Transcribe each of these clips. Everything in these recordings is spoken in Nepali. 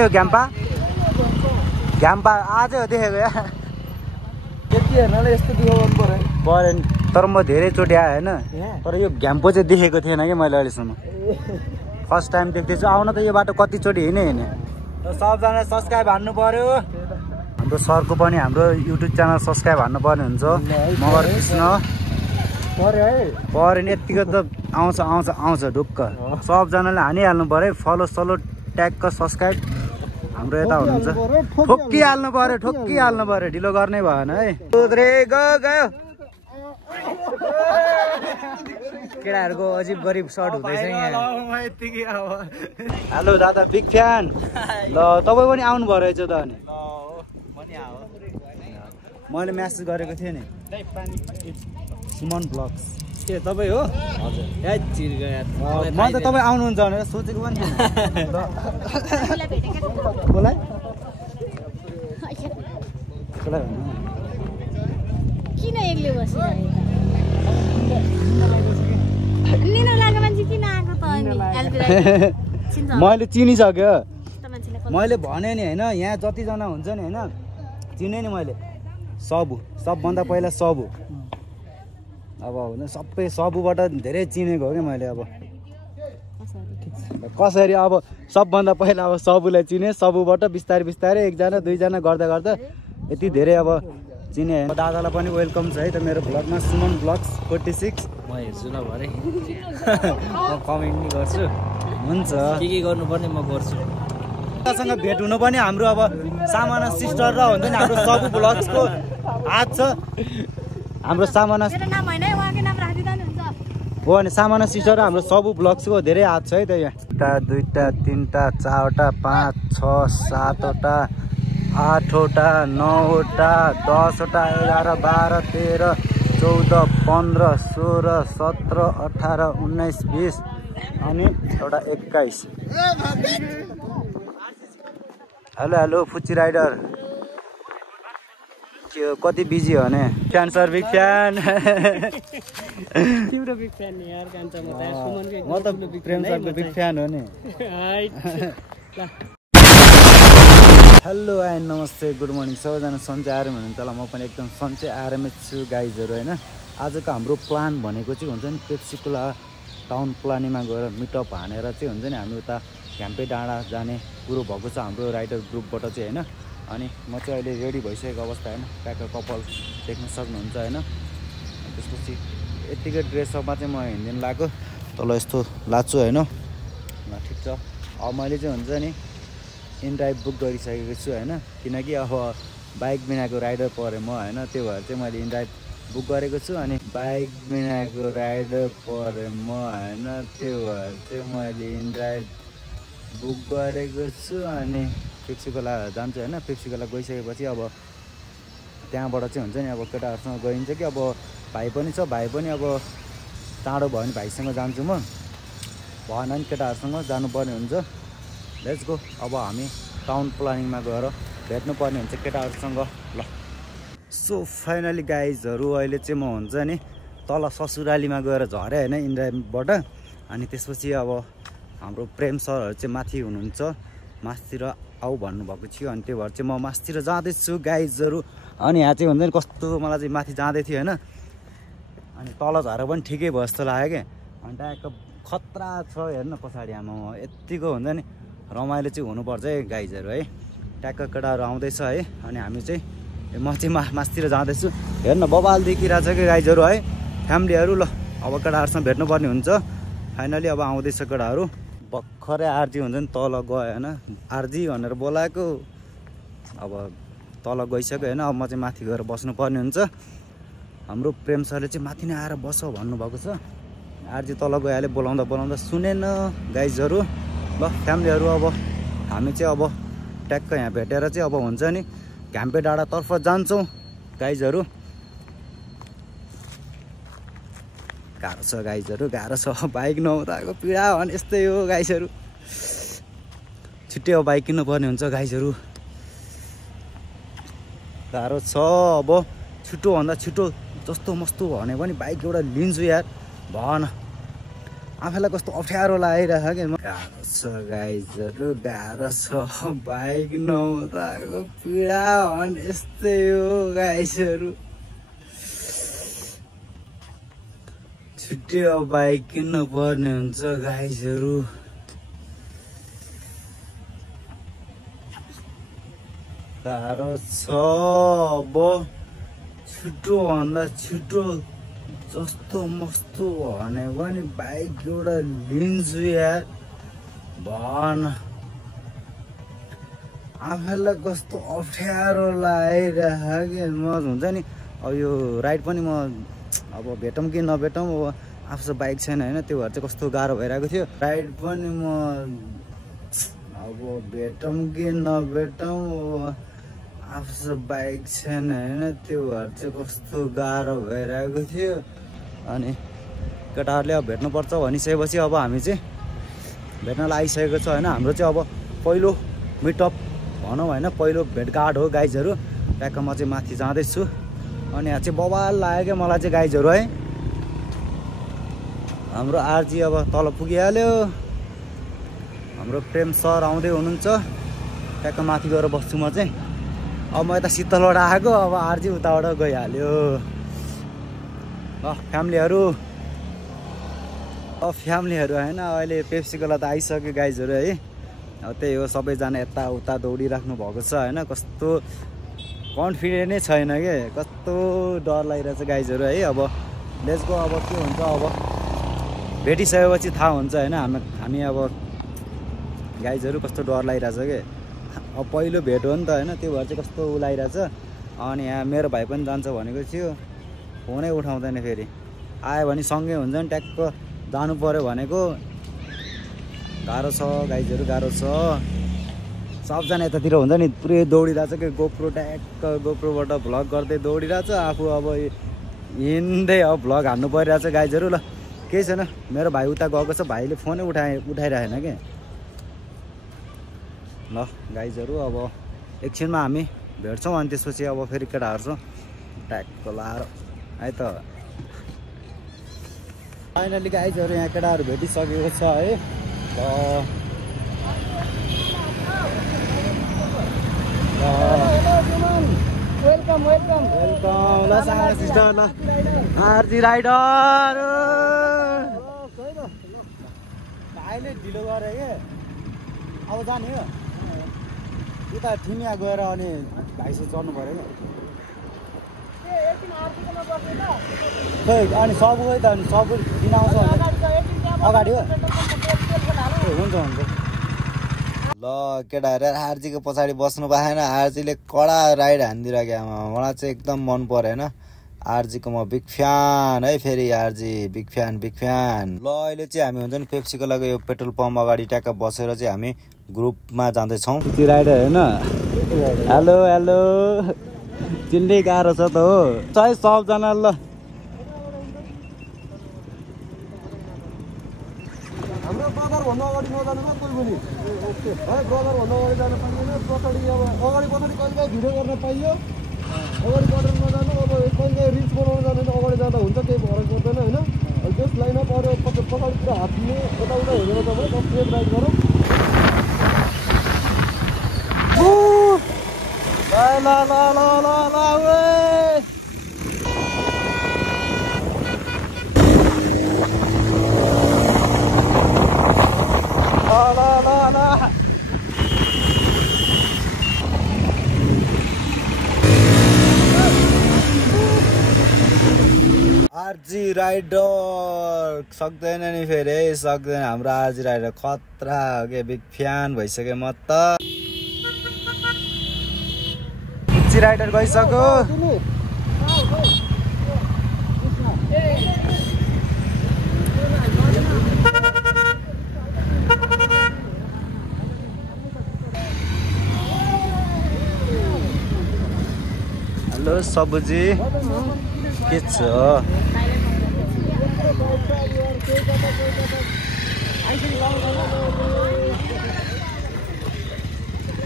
हो घ्याम्पा घ्याम्पा आजै हो देखेको यार त्यति हेर्नलाई यस्तो देखाउनु पर्यो नि तर म धेरैचोटि आएँ होइन तर यो घ्याम्पो चाहिँ देखेको थिएन कि मैले अहिलेसम्म फर्स्ट टाइम देख्दैछु आउन त यो बाटो कतिचोटि हिँडेँ सबजना सब्सक्राइब हान्नु पर्यो हाम्रो सरको पनि हाम्रो युट्युब च्यानल सब्सक्राइब हान्नुपर्ने हुन्छ मगर कृष्ण पऱ्यो नि यतिको त आउँछ ढुक्क सबजनाले हानिहाल्नु पर्यो फलो सलो ट्यागको सब्सक्राइब हाम्रो यता हुनुहुन्छ ठोक्किहाल्नु पर्यो ढिलो गर्नै भएन है गयो केटाहरूको अजिब गरिब सर्ट हुँदैछ यहाँ हेलो दादा बिग फ्यान ल तपाईँ पनि आउनु भयो रहेछ त अनि मैले म्यासेज गरेको थिएँ नि सुमन ब्लग्स के तपाईँ हो हजुर म त तपाईँ आउनुहुन्छ भनेर सोचेको पनि किन एक्लै बसिरहेको मैले चिनिसक्यो मैले भने नि होइन यहाँ जतिजना हुन्छ नि होइन चिने नि मैले सबभन्दा पहिला सबु अब होइन सबै सबुबाट धेरै चिनेको हो कि मैले अब कसरी अब सबभन्दा पहिला अब सबुलाई चिने सबुबाट बिस्तारै बिस्तारै एकजना दुईजना गर्दा यति धेरै अब चिने दादालाई पनि वेलकम छ है त मेरो भ्लगमा सुमन ब्लग्स 46 म हेर्छु ल भरे म कमेन्ट नि गर्छु हुन्छ के गर्नुपर्ने म गर्छु सँग भेट हुनु पनि हाम्रो अब सामाना सिस्टर र हुन्छ नि हाम्रो सबु ब्लग्सको हात छ हाम्रो सामाना हो अनि सामाना सिस्टर र हाम्रो सबु ब्लग्सको धेरै हात छ है त यहाँ एउटा दुईटा तिनवटा चारवटा 5 6 7वटा 8वटा 9वटा 10वटा 11 12 13 14 15 16 17 18 19 20 अनि एउटा 21 हेलो फुच्ची राइडर के कति बिजी हो भने फ्यान सर बिग फ्यान तिम्रो बिग फ्यान नि यार कान्छ म त सुमनको म त प्रेम सरको बिग फ्यान हो नि हेलो एन्ड नमस्ते गुड मर्निङ सबैजना सन्चै आराम हुनुहुन्छ होला म पनि एकदम सन्चै आरामै छु गाइजहरू होइन आजको हाम्रो प्लान भनेको चाहिँ हुन्छ नि पेप्सीकोला टाउन प्लानिङमा गएर मिटअप हानेर चाहिँ हुन्छ नि हामी उता घ्याम्पे डाँडा जाने कुरो भएको छ हाम्रो राइडर ग्रुपबाट चाहिँ होइन अनि म चाहिँ अहिले रेडी भइसकेको अवस्था होइन ट्याक्क कपाल देख्न सक्नुहुन्छ होइन त्यसपछि यत्तिकै ड्रेसअपमा चाहिँ म हिँड्दिन लाग्यो तल यस्तो लाछु होइन ल ठिक छ अब मैले चाहिँ हुन्छ नि इनड्राइभ बुक गरिसकेको छु होइन किनकि अब बाइक बिनाको राइडर परेँ म होइन त्यो भएर चाहिँ मैले इनड्राइभ बुक गरेको छु अनि बाइक बिनाको राइडर परेँ म होइन त्यो भएर चाहिँ मैले इनड्राइभ बुक गरेको छु अनि पेप्सीकोला जान्छु होइन पेप्सीकोला गइसकेपछि अब त्यहाँबाट चाहिँ हुन्छ नि अब केटाहरूसँग गइन्छ कि अब भाइ पनि छ भाइ पनि अब चाँडो भयो भने भाइसँग जान्छु म भएन नि केटाहरूसँग जानुपर्ने हुन्छ लेट्स गो अब हामी टाउन प्लानिङमा गएर भेट्नुपर्ने हुन्छ केटाहरूसँग ल सो फाइनली गाइजहरू अहिले चाहिँ म हुन्छ नि तल ससुरालीमा गएर झरेँ होइन इन्ड्राइभबाट अनि त्यसपछि अब हाम्रो प्रेम सरहरू चाहिँ माथि हुनुहुन्छ मासतिर आऊ भन्नुभएको थियो अनि त्यो भएर चाहिँ म मासतिर जाँदैछु गाइजहरू अनि यहाँ चाहिँ हुन्छ नि कस्तो मलाई चाहिँ माथि जाँदै थियो होइन अनि तल झरेर पनि ठिकै भयो जस्तो लाग्यो क्या अनि ट्याक्क खतरा छ हेर्न पछाडि आमा यत्तिको हुन्छ नि रमाइलो चाहिँ हुनुपर्छ है गाइजहरू है ट्याक्क केटाहरू आउँदैछ है अनि हामी चाहिँ म चाहिँ मासतिर जाँदैछु हेर्न बबाल देखिरहेको छ कि गाइजहरू है फ्यामिलीहरू ल अब केटाहरूसँग भेट्नुपर्ने हुन्छ फाइनली अब आउँदैछ केटाहरू भर्खरै आरजी हुन्छ नि तल गयो होइन आरजी भनेर बोलाएको अब तल गइसक्यो होइन अब म चाहिँ माथि गएर बस्नुपर्ने हुन्छ हाम्रो प्रेम सरले चाहिँ माथि नै आएर बस भन्नुभएको छ आरजी तल गइहाल्यो बोलाउँदा सुनेन गाइजहरू ल फ्यामिलीहरू अब हामी चाहिँ अब ट्याक्क यहाँ भेटेर चाहिँ अब हुन्छ नि घ्याम्पे डाँडातर्फ जान्छौँ गाइजहरू गाह्रो छ गाइजहरू गाह्रो छ बाइक नहुँदाको पीडा भने यस्तै हो गाइजहरू छिट्टै अब बाइक किन्नुपर्ने हुन्छ गाइजहरू गाह्रो छ अब छिटोभन्दा छिटो जस्तो मस्तो भने पनि बाइक एउटा लिन्छु यार भएन आफैलाई कस्तो अप्ठ्यारो लागिरहेको कि गाह्रो छ गाइजहरू गाह्रो छ बाइक नहुँदाको पीडा भने यस्तै हो गाइजहरू छुट्टै अब बाइक किन्नु पर्ने हुन्छ गाइजहरू गाह्रो छ अब छिटो भन्दा छिटो जस्तो मस्तो भनेको नि बाइक एउटा लिन्छु यार भन आफैलाई कस्तो अप्ठ्यारो लागिरहेको कि म हुन्छ नि अब यो राइड पनि म अब भेटौँ कि नभेटौँ अब आफूसँग बाइक छैन होइन त्यो भएर चाहिँ कस्तो गाह्रो भइरहेको थियो राइड पनि म अब भेटौँ कि नभेटौँ आफूसँग बाइक छैन होइन त्यो भएर चाहिँ कस्तो गाह्रो भइरहेको थियो अनि केटाहरूले अब भेट्नुपर्छ भनिसकेपछि अब हामी चाहिँ भेट्नलाई आइसकेको छ होइन हाम्रो चाहिँ अब पहिलो मिटअप भनौँ होइन पहिलो भेटघाट हो गाइजहरू ट्याक्क म चाहिँ माथि जाँदैछु अनि यहाँ चाहिँ बवाल लाग्यो क्या मलाई चाहिँ गाइजहरू है हाम्रो आरजी अब तल पुगिहाल्यो हाम्रो प्रेम सर आउँदै हुनुहुन्छ ट्याक्क माथि गएर बस्छु म चाहिँ अब म यता शीतलबाट आएको अब आरजी उताबाट गइहाल्यो फ्यामिलीहरू अब फ्यामिलीहरू होइन अहिले पेप्सीकोला त आइसक्यो गाइजहरू है अब त्यही हो सबैजना यताउता दौडिराख्नु भएको छ होइन कस्तो कन्फिडेन्ट नै छैन कि कस्तो डर लागिरहेछ गाइजहरू है अब लेट्स गो अब के हुन्छ अब भेटिसकेपछि थाहा हुन्छ होइन हामी अब गाइजहरू कस्तो डर लागिरहेछ कि अब पहिलो भेट हो नि त होइन त्यो भएर चाहिँ कस्तो लागिरहेछ अनि यहाँ मेरो भाइ पनि जान्छ भनेको थियो फोनै उठाउँदैन फेरि आयो भने सँगै हुन्छ नि ट्याक्क जानु पर्यो भनेको गाह्रो छ गाइजहरू गाह्रो छ सबजना यतातिर हुन्छ नि पुरै दौडिरहेछ कि गोप्रो ट्याक्क गोप्रोबाट भ्लग गर्दै दौडिरहेछ आफू अब हिँड्दै अब भ्लग हान्नु परिरहेछ गाइजहरू ल केही छैन मेरो भाइ उता गएको छ भाइले फोनै उठाइरहेन कि ल गाइजहरू अब एकछिनमा हामी भेट्छौँ अनि त्यसपछि अब फेरि केटाहरू ट्याक्क लाएर है त फाइनली गाइजहरू यहाँ केटाहरू भेटिसकेको छ है वेलकम वेलकम वेलकम ल सानो सिस्टर ल आरजी राइडर भाइले ढिलो गरे के अब जाने हो उता ठिमिया गएर अनि भाइसँग चढ्नु पऱ्यो क्या खै अनि सब गयो त अनि सब किन आउँछ अगाडि हो ए हुन्छ हुन्छ ल केटाहरू आरजीको पछाडि बस्नु पाएन आरजीले कडा राइड हानिदिरहेको मलाई चाहिँ एकदम मन परेन आरजीको म बिग फ्यान है फेरि आरजी बिग फ्यान ल अहिले चाहिँ हामी हुन्छ नि पेप्सीको लागि यो पेट्रोल पम्प अगाडि ट्याक्क बसेर चाहिँ हामी ग्रुपमा जाँदैछौँ त्यो राइडर होइन हेलो हेलो चिन्नै गाह्रो छ त हो चाहिँ सबजना ल हाम्रो ब्रदर भन्नु अगाडि नजानुमा कोही पनि है ब्रदर भन्नु अगाडि जानु पाइँदैन पछाडि अब अगाडि पछाडि कहिले भिडियो गर्न पाइयो अगाडि बढेर नजानु अब कहिले रिल्स बनाउनु जानु अगाडि जाँदा हुन्छ केही फरक पर्दैन होइन जस लाइनअप अरू पछाडितिर हात दिने यताउता हेरेर तपाईँ स्ट्रेट राइड गरौँ आरजी राइडर सक्दैन नि फेरि सक्दैन हाम्रो आरजी राइडर खतरा हो कि बिग फ्यान भइसक्यो म त आरजी राइडर गइसक्यो हेलो सबुजी के छ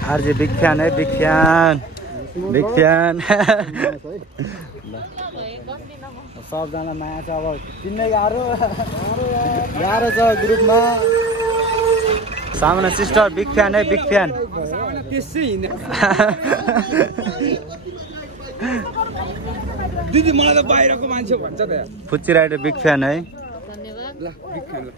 आरजी बिग फ्यान है बिग फ्यान बिग फ्यान सबजना माया छ अब चिन्नै गाह्रो छ ग्रुपमा सामना सिस्टर बिग फ्यान है बिग फ्यान दिदी मलाई त बाहिरको मान्छे भन्छ त फुच्ची राइडर बिग फ्यान है ल बिग फ्यान ल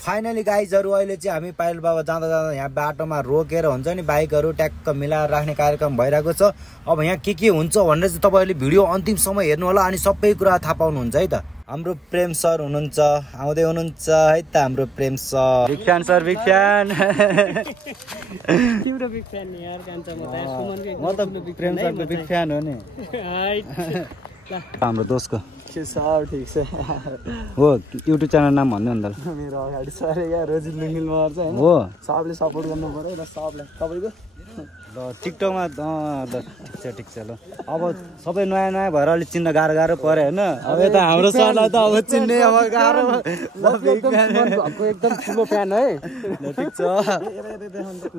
फाइनली गाइजहरू अहिले चाहिँ हामी पायल बाबा जाँदा जाँदा यहाँ बाटोमा रोकेर हुन्छ नि बाइकहरू ट्याक्क मिलाएर राख्ने कार्यक्रम भइरहेको छ अब यहाँ के हुन्छ भनेर चाहिँ तपाईँहरूले भिडियो अन्तिमसम्म हेर्नु होला अनि सबै कुरा थाहा पाउनुहुन्छ है त हाम्रो प्रेम सर हुनुहुन्छ आउँदै हुनुहुन्छ है त हाम्रो प्रेम sir big fan sir big fan तिम्रो बिग फ्यान नि यार कान्छा म त प्रेम सरको बिग फ्यान हो नि हाम्रो दोस्तको के सर ठीक छ हो युट्युब च्यानल नाम भन्नु नि त मेरो अगाडि सर यहाँ रोजित लुङ्गिल मर्छ हैन हो सबले सपोर्ट गर्नु पर्यो र सबले तपाईको ल टिकटकमा ठिक छ ल अब सबै नयाँ नयाँ भएर अलिक चिन्न गाह्रो पऱ्यो होइन अब यता हाम्रो सरलाई त अब चिन्ने अब गाह्रो ल बिग फ्यान एकदम ठुलो फ्यान है ल ठिक छ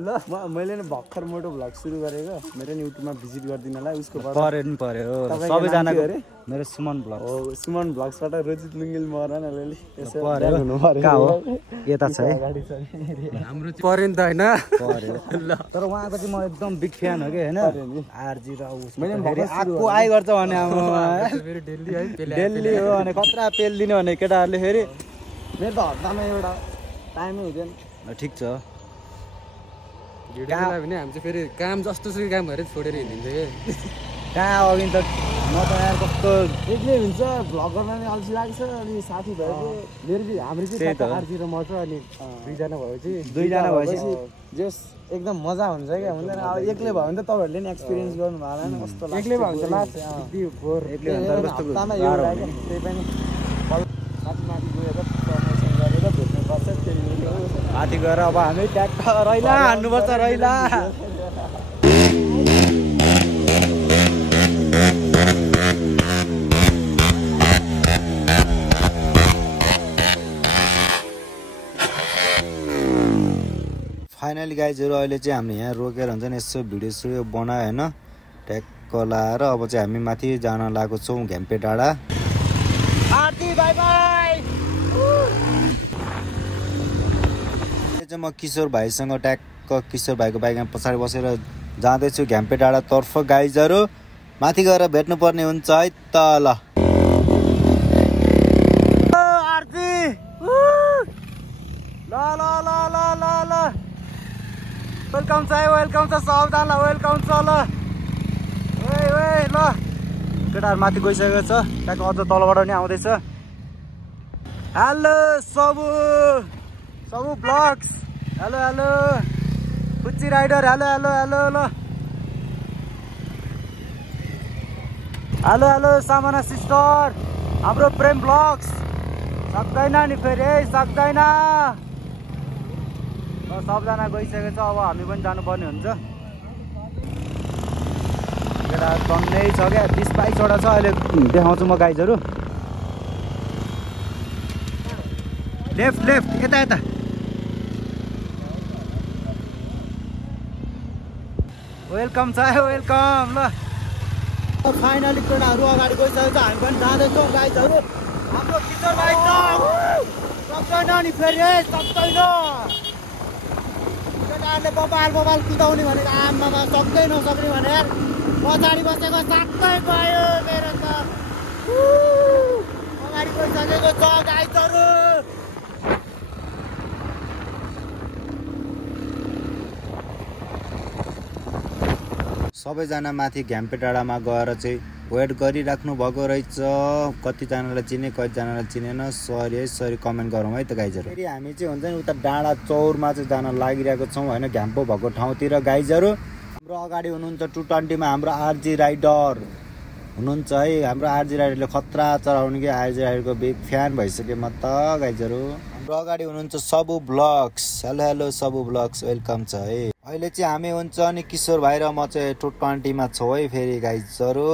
ल मैले नि भर्खर मोटो भ्लग सुरु गरेको मेरो नि युट्युबमा भिजिट गरिदिनलाई उसको पर्यो सबैजनाको मेरो सुमन भ्लग हो सुमन भ्लग्सबाट रोजित लुङ्गिल मरन अलिअलि यसो पर्यो हुनु पर्यो कहाँ हो यता छ है हाम्रो पर्यो नि त हैन पर्यो तर उहाँको चाहिँ म एकदम बिग फ्यान हो कि होइन आरजी र आएको आइ गर्छ भने डेली हो भने खतरा पेल दिने भने केटाहरूले फेरि मेरो त हप्तामा एउटा टाइमै हुँदैन ल ठिक छ भिडियो भने हामी चाहिँ फेरि काम जस्तो सुकै काम भएर छोडेर हिँडिन्छ के कहाँ अघि त म त यहाँ कस्तो एक्लै हुन्छ भ्लग गर्न नि अल्छी लाग्छ अनि साथी भएको मेरो हाम्रो चाहिँ आरजी र म छ अनि दुईजना भएपछि जस एकदम मजा हुन्छ क्या हुँदैन अब एक्लै भयो भने त तपाईँहरूले नि एक्सपिरियन्स गर्नु भएको होइन कस्तो लाग्छ एक्लै भयो भने त लाग्छ हप्तामा एउटा त्यही पनि माथि गएर प्रमोसन गरेर भेट्नुपर्छ त्यही माथि गएर अब हामी ट्याक्क रैला हान्नुपर्छ रैला फाइनली गाइजहरू अहिले चाहिँ हामीले यहाँ रोकेर हुन्छ नि यसो भिडियो बनायो होइन ट्याक्क लाएर अब चाहिँ हामी माथि जान लागेको छौँ घ्याम्पे डाँडा आरती बाइ बाइ चाहिँ म किशोर भाइसँग ट्याक्क किशोर भाइको बाइकमा पछाडि बसेर जाँदैछु घ्याम्पे डाँडातर्फ गाइजहरू माथि गएर भेट्नुपर्ने हुन्छ है त ल आरती ल ल ल ल ल ल वेलकम छ सबजनालाई वेलकम छ ल ल केटाहरू माथि गइसकेको छ त्यहाँको अझ तलबाट पनि आउँदैछ हेलो सबु ब्लग्स हेलो फुच्ची राइडर हेलो ल हेलो सामना सिस्टर हाम्रो प्रेम ब्लग्स सक्दैन नि फेरि सक्दैन सबजना गइसकेको छ अब हामी पनि जानुपर्ने हुन्छ केटाहरू टन्नै छ क्या 20-22वटा छ अहिले देखाउँछु म गाइजहरू लेफ्ट यता वेलकम छ वेलकम ल फाइनली केटाहरू अगाडि गइसकेको छ हामी पनि जाँदैछौँ गाइजहरू हाम्रो किशोर भाइ त सक्दैन नि फेरि सक्दैन केटाहरूले बबाल कुदाउने भनेको आमामा सक्दै नसक्ने भने पछाडि बसेको साक्कै भयो मेरो त अगाडि गइसकेको छ गाइजहरू सबैजना माथि घ्याम्पे डाँडामा गएर चाहिँ वेट गरिराख्नु भएको रहेछ कतिजनालाई चिने कतिजनालाई चिनेन सरी कमेन्ट गरौँ है त गाइजहरू फेरि हामी चाहिँ हुन्छ नि उता डाँडा चौरमा चाहिँ जान लागिरहेको छौँ होइन घ्याम्पो भएको ठाउँतिर गाइजहरू हाम्रो अगाडि हुनुहुन्छ 220मा हाम्रो आरजी राइडर हुनुहुन्छ है हाम्रो आरजी राइडरले खतरा चलाउने कि आरजी राइडरको बिग फ्यान भइसक्यो म त गाइजहरू हाम्रो अगाडि हुनुहुन्छ सबु ब्लग्स हेलो सबु ब्लग्स वेलकम छ है अहिले चाहिँ हामी हुन्छ अनि किशोर भाइ र म चाहिँ 220मा छौँ है फेरि गाइजहरू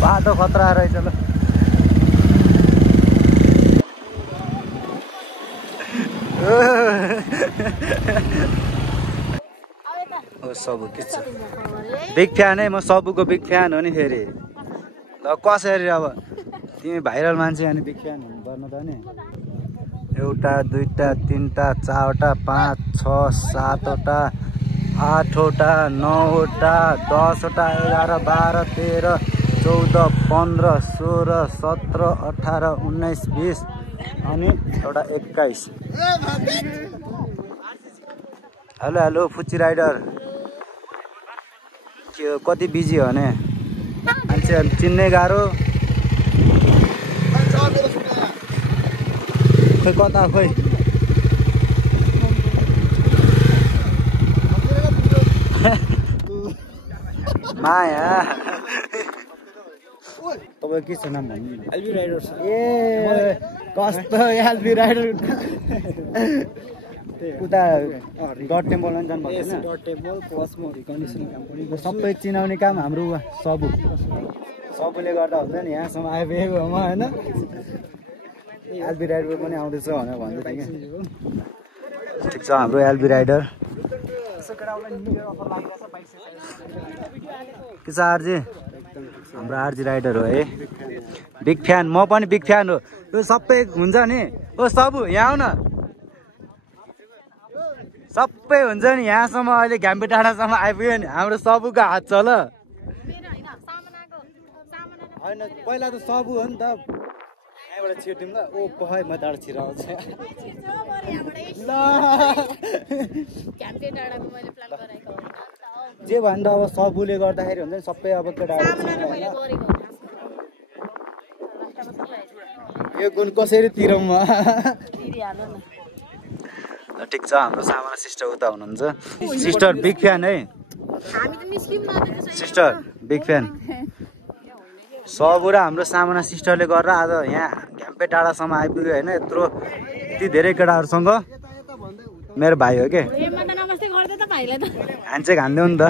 बाटो खतरा रहेछ ल ओ सबु के छ बिग फ्यान है म सबुको बिग फ्यान हो नि फेरि ल कसरी अब तिमी भाइरल मान्छे अनि बिग फ्यान हुनु पर्नु त नि एउटा दुईटा तीनटा चारवटा 5 6 7वटा 8वटा 9वटा 10वटा 11 12 13 14 15 16 17 18 19 20 अनि एउटा 21 हेलो हेलो फुच्ची राइडर के कति बिजी हो भने मान्छे चिन्नै गाह्रो खोइ कता खोइ माया तपाईँ के छ नाम भन्नु एलबी राइडर ए कस्तो एलबी राइडर उता डट टेम्पलमा पनि जानु भएको डट टेम्पल कस्मो रिकन्डिसनिङ कम्पनी सबै चिनाउने काम हाम्रो सबैले गर्दा हुन्छ नि यहाँसम्म आइपुगेको म होइन एलबी राइडर पनि आउँदैछ भनेर भन्दै थिएँ क्या ठिक छ हाम्रो एलबी राइडर के छ आरजी हाम्रो आरजी राइडर हो है बिग फ्यान म पनि बिग फ्यान हो यो सबै हुन्छ नि ओ सबु यहाँ आउ न सबै हुन्छ नि यहाँसम्म अहिले घ्याम्पे डाँडासम्म आइपुग्यो नि हाम्रो सबुको हात छ ल होइन पहिला त सबु हो नि त यहाँबाट छिर्दिउँ ल ओ पहै म डाँडा छिराउँछ ल जे भन्दा अब सबुले गर्दाखेरि हुन्छ नि सबै अब केटाहरू यो गुण कसरी तिरौँ म ल ठिक छ हाम्रो सामाना सिस्टर उता हुनुहुन्छ सिस्टर बिग फ्यान है सिस्टर बिग फ्यान सबु र हाम्रो सामाना सिस्टरले गरेर आज यहाँ घ्याम्पे डाँडासम्म आइपुग्यो होइन यत्रो यति धेरै केटाहरूसँग मेरो भाइ हो के ह्यान्डसेक हान्देऊ नि त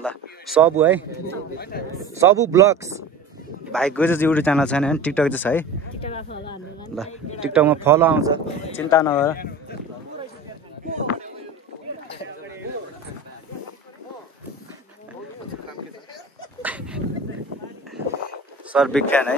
ल सबु है सबु ब्लग्स भाइको चाहिँ युट्युब च्यानल छैन भने टिकटक चाहिँ छ है ल टिकटकमा फलो आउँछ चिन्ता नगर सर बिग फ्यान है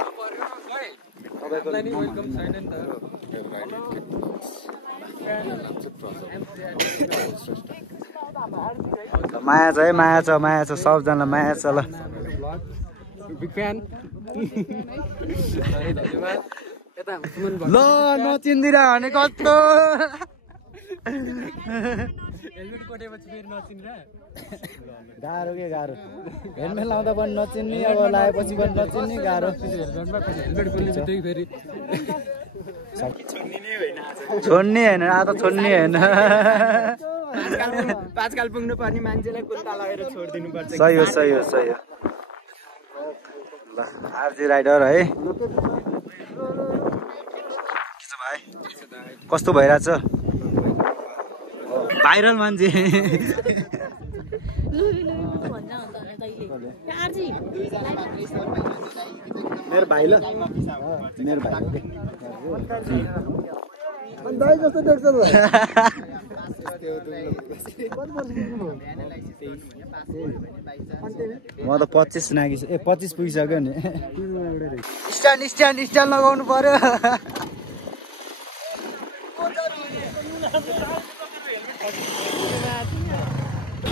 माया छ है माया छ सबजना माया छ ल बिग फ्यान ल नचिन्दिरा भने कस्तो गाह्रो के गाह्रो हेलमेट लाउँदा पनि नचिन्ने अब लगाएपछि पनि नचिन्ने गाह्रो छोड्ने होइन आज छोड्ने होइन पाँचकाल पुग्नु पर्ने मान्छेलाई कुर्ता लगाएर छोडिदिनु पर्छ सही हो ल आरजी राइडर है के छ भाइ कस्तो भइरहेछ भाइरल मान्छे मेरो भाइ ल मेरो भाइ दाइ जस्तो देख्छ म त 25 नागिस 25 पुगिसक्यो नि स्ट्यान्ड लगाउनु पर्यो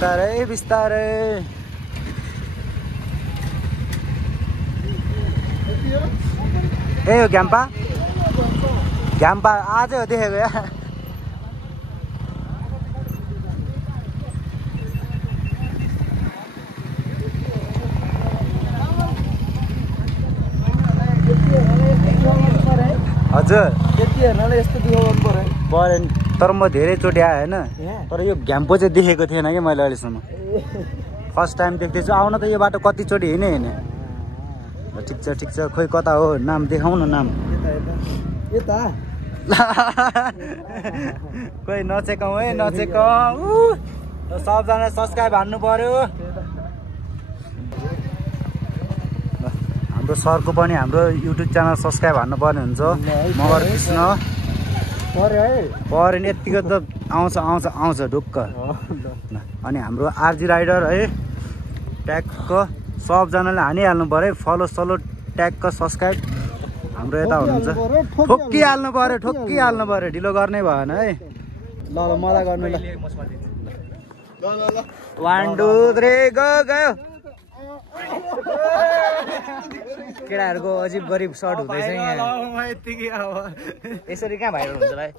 बिस्तारै ए हो घ्याम्पा आजै हो देखेको या हजुर त्यति हेर्नलाई यस्तो दुःख गर्नु पऱ्यो तर म धेरैचोटि आएँ होइन तर यो घ्याम्पो चाहिँ देखेको थिएन कि मैले अहिलेसम्म फर्स्ट टाइम देख्दैछु आउन त यो बाटो कतिचोटि हिँडेँ ठिक छ खोइ कता हो नाम देखाउ न नाम यता खोइ नचेकौँ है सबजना सब्सक्राइब हान्नु पर्यो हाम्रो सरको पनि हाम्रो युट्युब च्यानल सब्सक्राइब हान्नु पर्ने हुन्छ मगर कृष्ण पऱ्यो नि यतिको त आउँछ ढुक्क अनि हाम्रो आरजी राइडर है ट्यागको सबजनाले हानिहाल्नु पऱ्यो है फलो सलो ट्यागको सब्सक्राइब हाम्रो यता हुनुहुन्छ ठोक्किहाल्नु पऱ्यो ढिलो गर्नै भएन है ल मलाई गर्नु ल 1 2 3 गयो केटाहरूको अजिब गरिब सर्ट हुँदैछ यहाँ यसरी कहाँ भाइरल हुन्छ भाइ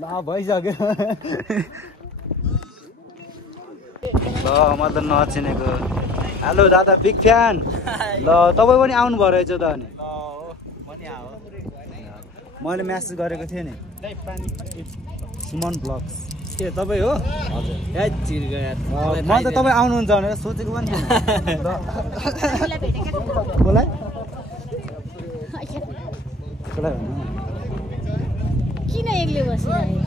ल भइसक्यो ल म त नचिनेको हेलो दादा बिग फ्यान ल तपाईँ पनि आउनु भयो रहेछ त अनि मैले म्यासेज गरेको थिएँ नि सुमन ब्लग्स के तपाईँ हो हजुर म त तपाईँ आउनुहुन्छ भनेर सोचेको पनि थिएन कसलाई किन एक्लै बसिरहेको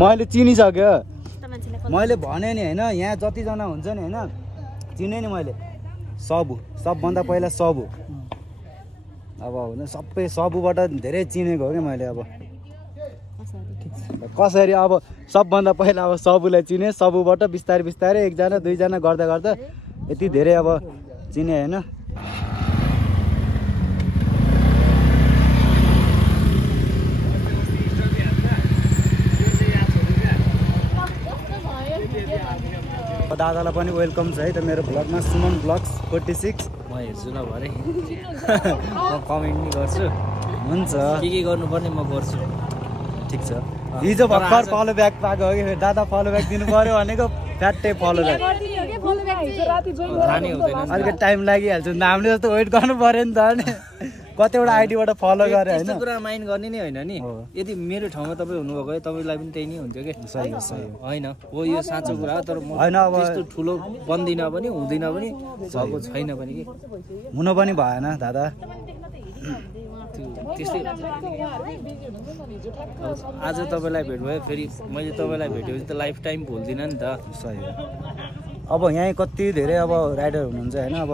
मैले चिनिसक्यो मैले भने नि होइन यहाँ जतिजना हुन्छ नि होइन चिने नि मैले सबभन्दा पहिला सबु अब हुन्छ सबै सबुबाट धेरै चिनेको हो क्या मैले अब कसरी अब सबभन्दा पहिला अब सबुलाई चिने सबुबाट बिस्तारै एकजना दुईजना गर्दा यति धेरै अब चिने होइन दादालाई पनि वेलकम छ है त मेरो भ्लगमा सुमन ब्लग्स 46 म हेर्छु ल भरे म कमेन्ट नि गर्छु हुन्छ के गर्नुपर्ने म गर्छु ठिक छ हिजो भर्खर फलो ब्याक पाएको हो कि दादा फलो ब्याक दिनु पर्यो भनेको फ्याट्टै फलो ब्याक अलिकति टाइम लागिहाल्छ हामीले जस्तो वेट गर्नु पर्यो नि त अनि कतिवटा आइडीबाट फलो गरे होइन त्यस्तो कुरा माइन्ड गर्ने नै होइन नि यदि मेरो ठाउँमा तपाईँ हुनुभएको भए तपाईँलाई पनि त्यही नै हुन्थ्यो कि सही होइन हो यो साँचो कुरा हो तर म होइन अब त्यस्तो ठुलो बन्दिनँ पनि हुँदिनँ पनि भएको छैन पनि कि हुन पनि भएन दादा त्यस्तै आज तपाईँलाई भेट भयो फेरि मैले तपाईँलाई भेटेपछि त लाइफ टाइम भुल्दिनँ नि त सही हो अब यहाँ कति धेरै अब राइडर हुनुहुन्छ होइन अब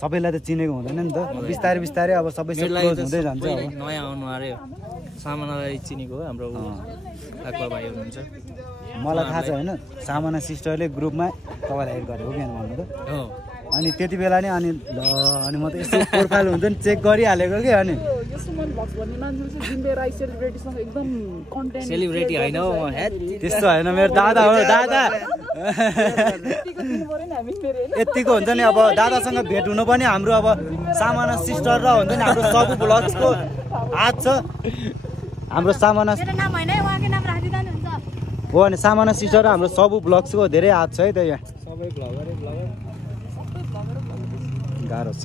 सबैलाई त चिनेको हुँदैन नि त बिस्तारै अब सबै क्लोज हुँदै जान्छ नयाँ आउनु आयो सामानालाई चिनेको हो हाम्रो आक्वा भाइ हुनुहुन्छ मलाई थाहा छ होइन सामाना सिस्टरले ग्रुपमा तपाईँलाई एड गरेको बिहान भन्नु त अनि त्यति बेला नि अनि म त यस्तो प्रोफाइल हुन्छ नि चेक गरिहालेको कि अनि सेलिब्रेटी होइन त्यस्तो होइन मेरो दादा हो दादा यतिको हुन्छ नि अब दादासँग भेट हुनु पनि हाम्रो अब सामाना सिस्टर र हुन्छ नि हाम्रो सबु ब्लग्सको हात छ हाम्रो सामाना हो अनि सामाना सिस्टर र हाम्रो सबु ब्लग्सको धेरै हात छ है त यहाँ सबै भ्लगरै गाह्रो छ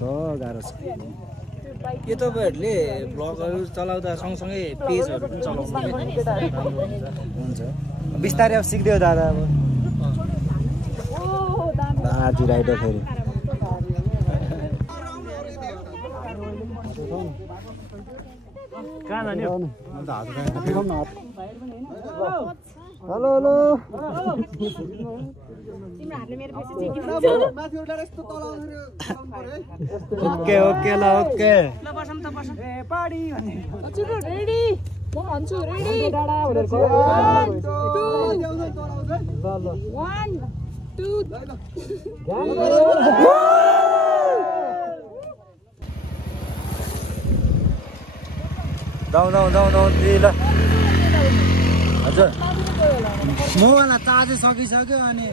के तपाईँहरूले भ्लगहरू चलाउँदा सँगसँगै पेजहरू पनि चलाउनु हुन्छ बिस्तारै अब सिक्दै हो दादा अब आरजी राइडर फेरि हेलो ओके ल ओके दाउ ल हजुर मोबाइल चार्जै सकिसक्यो अनि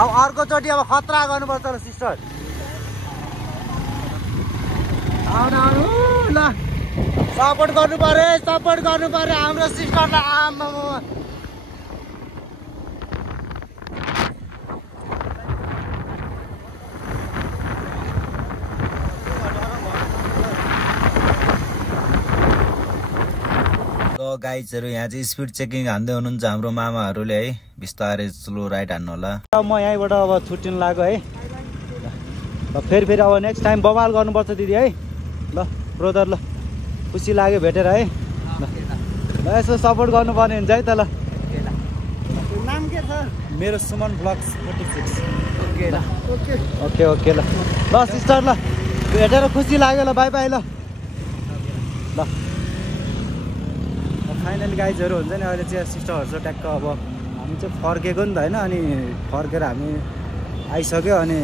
अब अर्कोचोटि अब खतरा गर्नुपर्छ ल सिस्टर आउनु ल सपोर्ट गर्नु पर्यो हाम्रो सिस्टरलाई आमा गाइजहरू यहाँ चाहिँ स्पिड चेकिङ हान्दै हुनुहुन्छ हाम्रो मामाहरूले है बिस्तारै स्लो राइड हान्नु होला म यहीँबाट अब छुट्टिनु लाग्यो है ल फेरि अब नेक्स्ट टाइम बवाल गर्नुपर्छ दिदी है ल ब्रदर ल खुसी लाग्यो भेटेर है ल यसो सपोर्ट गर्नुपर्ने हुन्छ है त ल नाम के छ मेरो सुमन ब्लग्स 46 ओके ल ओके ल सिस्टर ल भेटेर खुसी लाग्यो ल, बाई बाई ल। ल फाइनली गाइजहरू हुन्छ नि, अहिले चाहिँ सिस्टरहरू चाहिँ ट्याक्क अब हामी चाहिँ फर्केको नि त होइन, अनि फर्केर हामी आइसक्यो। अनि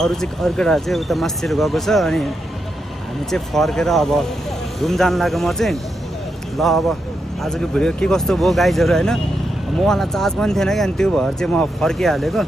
अरू चाहिँ अर्कोटा चाहिँ उता मास्तिर गएको छ, अनि हामी चाहिँ फर्केर अब रुम जानु लाग्यो म चाहिँ। ल अब आजको भिडियो के कस्तो भयो गाइजहरू होइन, मसँग चार्ज पनि थिएन कि, अनि त्यो भएर चाहिँ म फर्किहालेको।